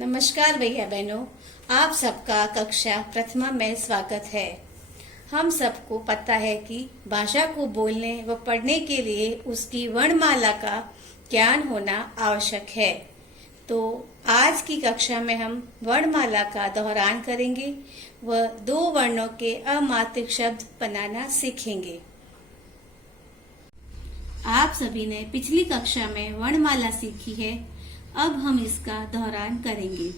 नमस्कार भैया बहनों, आप सबका कक्षा प्रथमा में स्वागत है। हम सबको पता है कि भाषा को बोलने व पढ़ने के लिए उसकी वर्णमाला का ज्ञान होना आवश्यक है। तो आज की कक्षा में हम वर्णमाला का दोहरान करेंगे व 2 वर्णों के अमात्रिक शब्द बनाना सीखेंगे। आप सभी ने पिछली कक्षा में वर्णमाला सीखी है। अब हम इसका दोहरान करेंगे।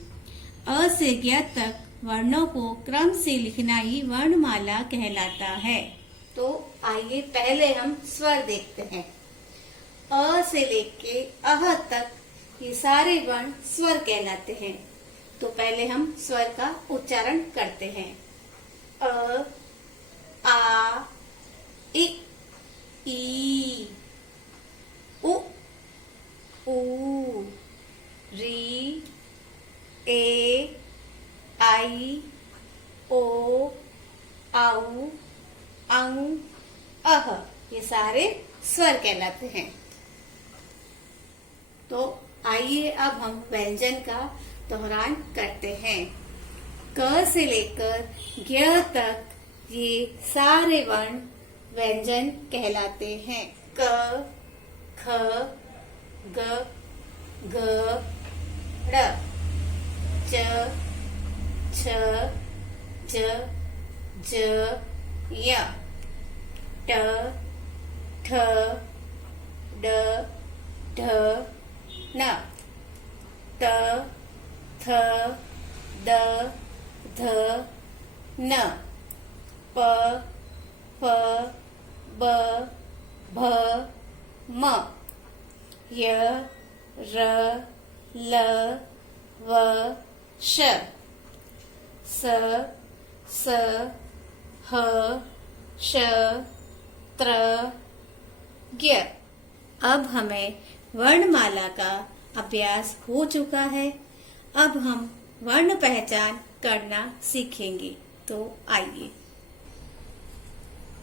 अ से ज्ञ तक वर्णों को क्रम से लिखना ही वर्णमाला कहलाता है। तो आइए पहले हम स्वर देखते हैं। अ से लेके अह तक ये सारे वर्ण स्वर कहलाते हैं। तो पहले हम स्वर का उच्चारण करते हैं। अ, आ, इ, ई, उ, ऊ, री, ए, आई, ओ, आउ, अं, अह, ये सारे स्वर कहलाते हैं। तो आइए अब हम व्यंजन का दोहरान करते हैं। क से लेकर ज्ञ तक ये सारे वर्ण व्यंजन कहलाते हैं। क, ख, ग, घ, ड़, च, छ, ज, ज, य, ट, ठ, ड, ढ, न, त, थ, द, ध, न, प, फ, ब, भ, म, य, र, ल, व, श, स, स, ह, श, त्र, ज्ञ। अब हमें वर्णमाला का अभ्यास हो चुका है। अब हम वर्ण पहचान करना सीखेंगे। तो आइए,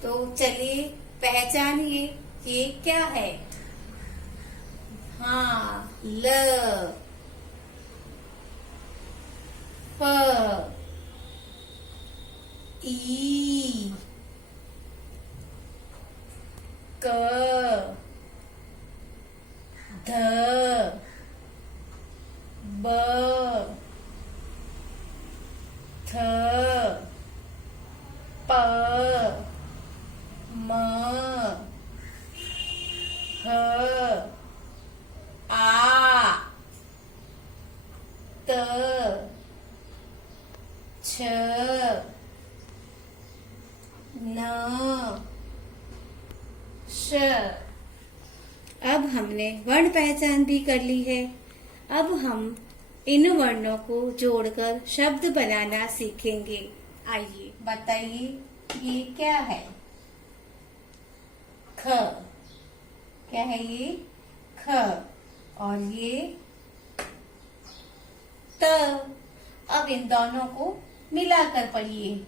तो चलिए पहचानिए ये क्या है। हाँ, ल, प, ई, क, ध, ब, थ, प, म, ह, आ, त, छ, न, श। अब हमने वर्ण पहचान भी कर ली है। अब हम इन वर्णों को जोड़कर शब्द बनाना सीखेंगे। आइए बताइए ये क्या है। ख, क्या है ये? ख। और ये त। अब इन दोनों को मिलाकर पढ़िए।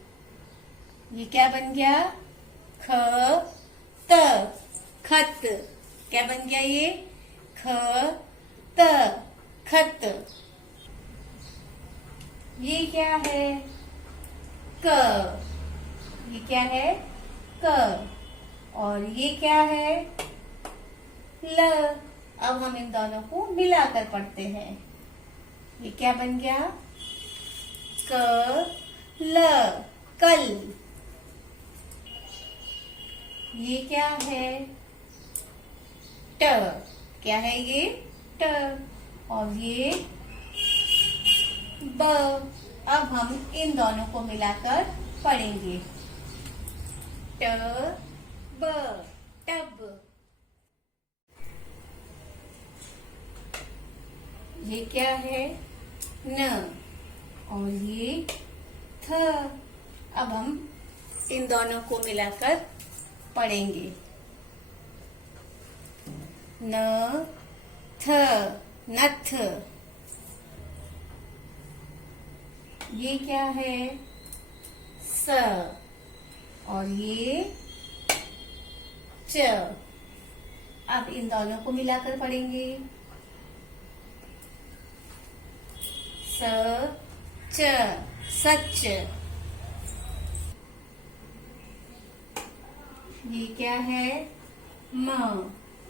ये क्या बन गया? ख, त, खत। क्या बन गया ये? ख, त, खत। ये क्या है? क। ये क्या है? क। और ये क्या है? ल। अब हम इन दोनों को मिलाकर पढ़ते हैं। ये क्या बन गया? क, ल, कल। ये क्या है? ट। क्या है ये? ट। और ये ब। अब हम इन दोनों को मिलाकर पढ़ेंगे। ट, ब, टब। ये क्या है? न। और ये थ। अब हम इन दोनों को मिलाकर पढ़ेंगे। न, थ, नथ। ये क्या है? स। और ये च। अब इन दोनों को मिलाकर पढ़ेंगे। स, च सच। ये क्या है? म।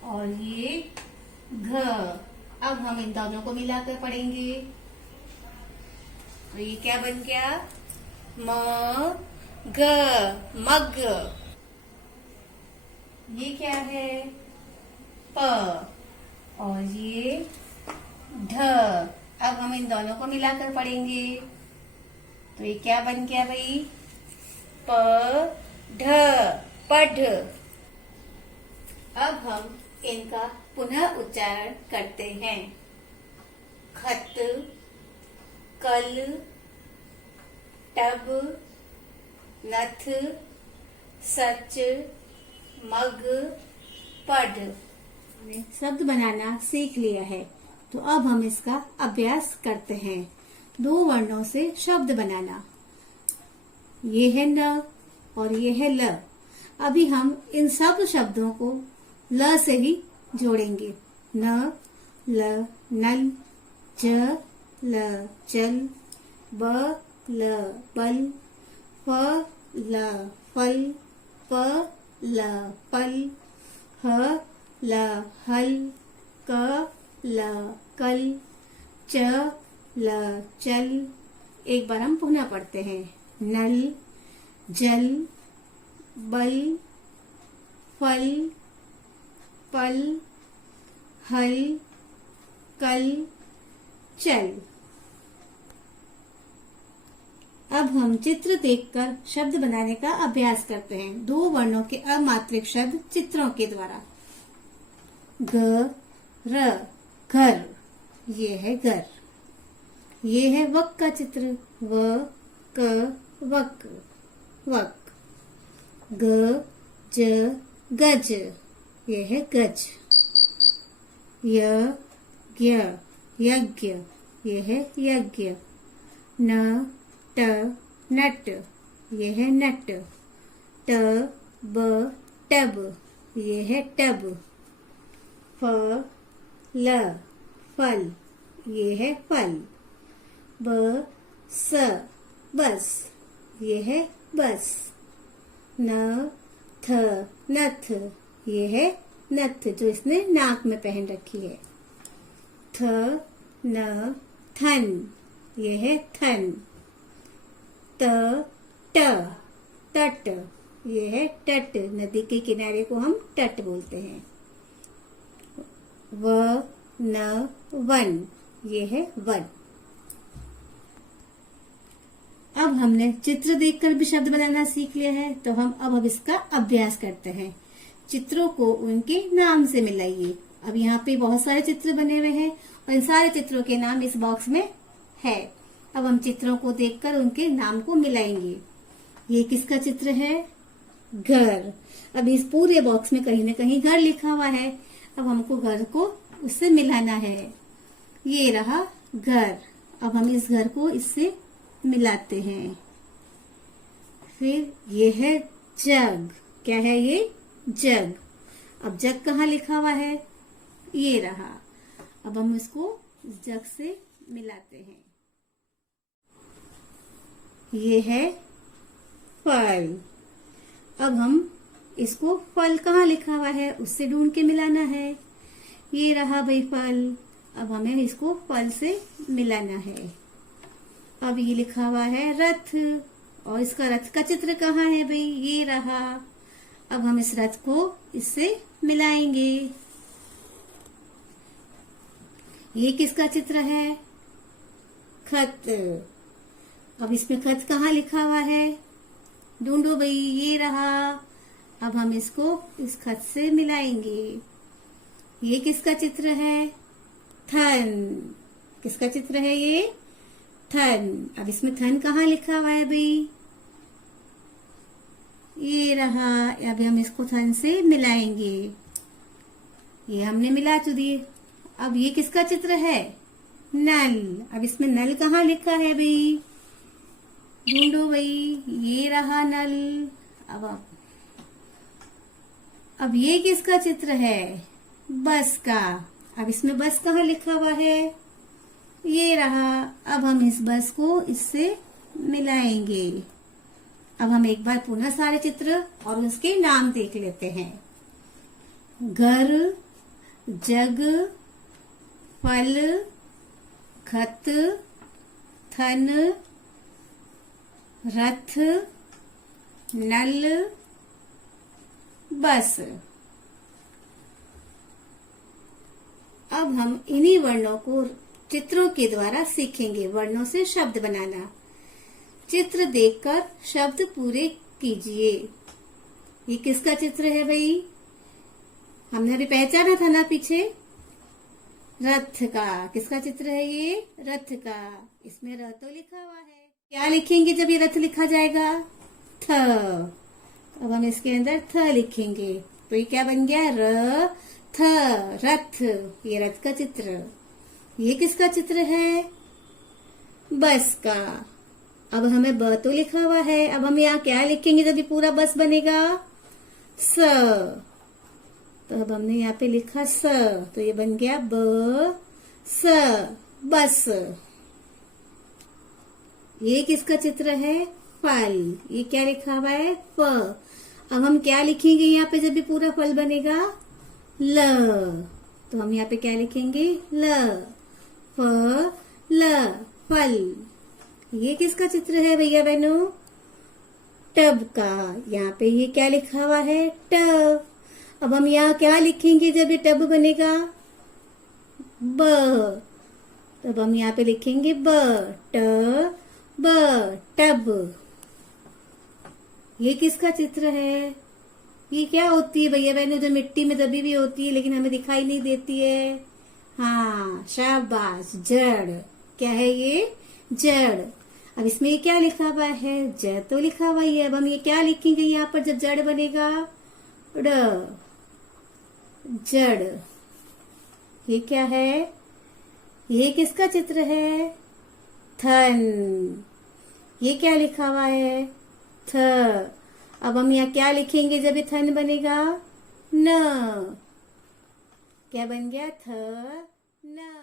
और ये घ। अब हम इन दोनों को मिलाकर पढ़ेंगे। तो ये क्या बन गया? म ग मग। ये क्या है? प। और ये ढ। अब हम इन दोनों को मिलाकर पढ़ेंगे। तो ये क्या बन गया भाई? प ढ पढ़। अब हम इनका पुनः उच्चारण करते हैं। खत, कल, टब, नथ, सच, मग, पढ़। हमने शब्द बनाना सीख लिया है, तो अब हम इसका अभ्यास करते हैं। 2 वर्णों से शब्द बनाना। ये है न और ये है ल। अभी हम इन सब शब्दों को ल से ही जोड़ेंगे। न, ल, नल, ज, ल, जल, ब, ल, बल, फ, ल, फल, प, ल, पल, ह, ल, हल, क, ल, कल, च, ल, चल। एक बार हम पुनः पढ़ते हैं। नल, जल, बल, फल, पल, हल, कल, चल। अब हम चित्र देखकर शब्द बनाने का अभ्यास करते हैं। 2 वर्णों के अमात्रिक शब्द चित्रों के द्वारा। ग, र, घर। ये है घर। ये है वक का चित्र। व, क, वक, वक। ग, ज, गज। ये है गज। य, ज्ञ, यज्ञ। ये है यज्ञ। न, ट, नट। ये है नट। ट, ब, टब। ये है टब। फ, ल, फल। ये है फल। ब, स, बस। ये है बस। न, थ, नथ। ये है नथ, जो इसने नाक में पहन रखी है। थ, न, थन। ये है थन। त, ट, तट। ये है तट। नदी के किनारे को हम तट बोलते हैं। व, न, वन। ये है वन। अब हमने चित्र देखकर भी शब्द बनाना सीख लिया है, तो हम अब इसका अभ्यास करते हैं। चित्रों को उनके नाम से मिलाइए। अब यहाँ पे बहुत सारे चित्र बने हुए हैं और इन सारे चित्रों के नाम इस बॉक्स में है। अब हम चित्रों को देखकर उनके नाम को मिलाएंगे। ये किसका चित्र है? घर। अब इस पूरे बॉक्स में कहीं न कहीं घर लिखा हुआ है। अब हमको घर को उससे मिलाना है। ये रहा घर। अब हम इस घर को इससे मिलाते हैं। फिर ये है जग। क्या है ये? जग। अब जग कहाँ लिखा हुआ है? ये रहा। अब हम इसको इस जग से मिलाते हैं। ये है फल। अब हम इसको फल कहाँ लिखा हुआ है उससे ढूंढ के मिलाना है। ये रहा भाई फल। अब हमें इसको फल से मिलाना है। अब ये लिखा हुआ है रथ, और इसका रथ का चित्र कहाँ है भाई? ये रहा। अब हम इस रथ को इससे मिलाएंगे। ये किसका चित्र है? खत। अब इसमें खत कहाँ लिखा हुआ है? ढूंढो भाई। ये रहा। अब हम इसको इस खत से मिलाएंगे। ये किसका चित्र है? थन। किसका चित्र है ये? थन। अब इसमें थन कहाँ लिखा हुआ है भाई? ये रहा। अभी हम इसको थन से मिलाएंगे। ये हमने मिला तो दिए। अब ये किसका चित्र है? नल। अब इसमें नल कहाँ लिखा है भाई? ढूंढो भाई। ये रहा नल। अब ये किसका चित्र है? बस का। अब इसमें बस कहाँ लिखा हुआ है? ये रहा। अब हम इस बस को इससे मिलाएंगे। अब हम एक बार पुनः सारे चित्र और उसके नाम देख लेते हैं। घर, जग, फल, खत, थन, रथ, नल, बस। अब हम इन्हीं वर्णों को चित्रों के द्वारा सीखेंगे वर्णों से शब्द बनाना। चित्र देखकर शब्द पूरे कीजिए। ये किसका चित्र है भाई? हमने अभी पहचाना था ना पीछे, रथ का। किसका चित्र है ये? रथ का। इसमें र तो लिखा हुआ है। क्या लिखेंगे जब ये रथ लिखा जाएगा? थ। अब हम इसके अंदर थ लिखेंगे तो ये क्या बन गया? र थ, रथ। ये रथ का चित्र। ये किसका चित्र है? बस का। अब हमें ब तो लिखा हुआ है। अब हम यहाँ क्या लिखेंगे जब ये पूरा बस बनेगा? स। तो अब हमने यहाँ पे लिखा स, तो ये बन गया ब स, बस। ये किसका चित्र है? फल। ये क्या लिखा हुआ है? फ। अब हम क्या लिखेंगे यहाँ पे जब ये पूरा फल बनेगा? ल। तो हम यहाँ पे क्या लिखेंगे? ल, फ, ल, फल। ये किसका चित्र है भैया बहनों? टब का। यहाँ पे ये क्या लिखा हुआ है? ट। अब हम यहाँ क्या लिखेंगे जब ये टब बनेगा? ब। तब हम यहाँ पे लिखेंगे ब, ट, ब, टब। ये किसका चित्र है? ये क्या होती है भैया बहनों? जो मिट्टी में दबी हुई होती है लेकिन हमें दिखाई नहीं देती है। हाँ, शाबाश, जड़। क्या है ये? जड़। अब इसमें ये क्या लिखा हुआ है? ज तो लिखा हुआ है। अब हम ये क्या लिखेंगे यहाँ पर जब जड़ बनेगा? ड़, जड़। ये क्या है? ये किसका चित्र है? थन। ये क्या लिखा हुआ है? थ। अब हम यहाँ क्या लिखेंगे जब ये थन बनेगा? न। क्या बन गया? थ, न।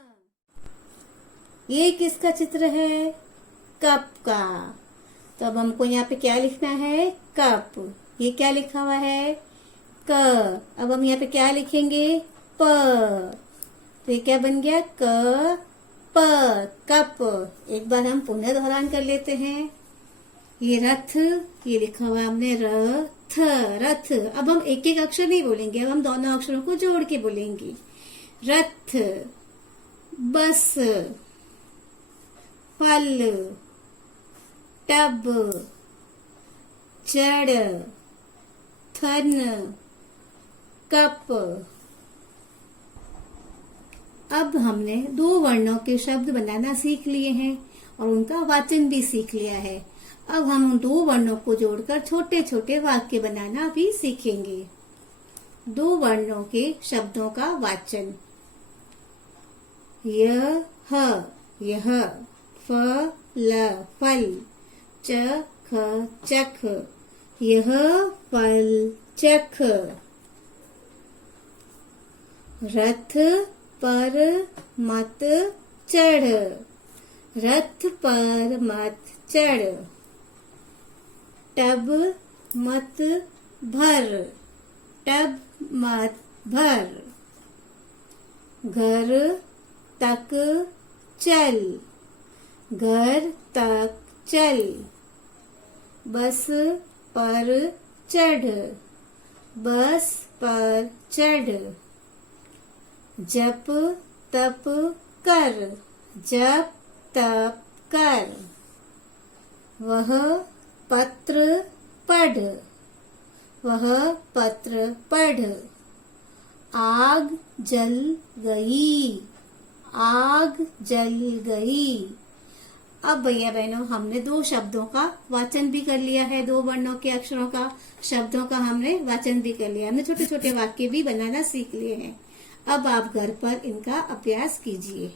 ये किसका चित्र है? कप का। तो अब हमको यहाँ पे क्या लिखना है? कप। ये क्या लिखा हुआ है? क। अब हम यहाँ पे क्या लिखेंगे? प। तो ये क्या बन गया? क, प, कप। एक बार हम पुनः दोहरान कर लेते हैं। ये रथ, ये लिखा हुआ है हमने र, थ, रथ। अब हम एक एक अक्षर नहीं बोलेंगे, अब हम दोनों अक्षरों को जोड़ के बोलेंगे। रथ, बस, फल, टब, जड़, थन, कप। अब हमने दो वर्णों के शब्द बनाना सीख लिए हैं और उनका वाचन भी सीख लिया है। अब हम उन दो वर्णों को जोड़कर छोटे छोटे वाक्य बनाना भी सीखेंगे। दो वर्णों के शब्दों का वाचन। यह, यह, फ, ल, फल, च, ख, चख, यह फल चख। रथ पर मत चढ़, रथ पर मत चढ़। टब मत भर, टब मत भर। घर तक चल, घर तक चल। बस पर चढ़, बस पर चढ़। जप तप कर, जप तप कर। वह पत्र पढ़, वह पत्र पढ़। आग जल गई, आग जल गई। अब भैया बहनों हमने दो शब्दों का वाचन भी कर लिया है, दो वर्णों के अक्षरों का शब्दों का हमने वाचन भी कर लिया। हमने छोटे छोटे वाक्य भी बनाना सीख लिए हैं। अब आप घर पर इनका अभ्यास कीजिए।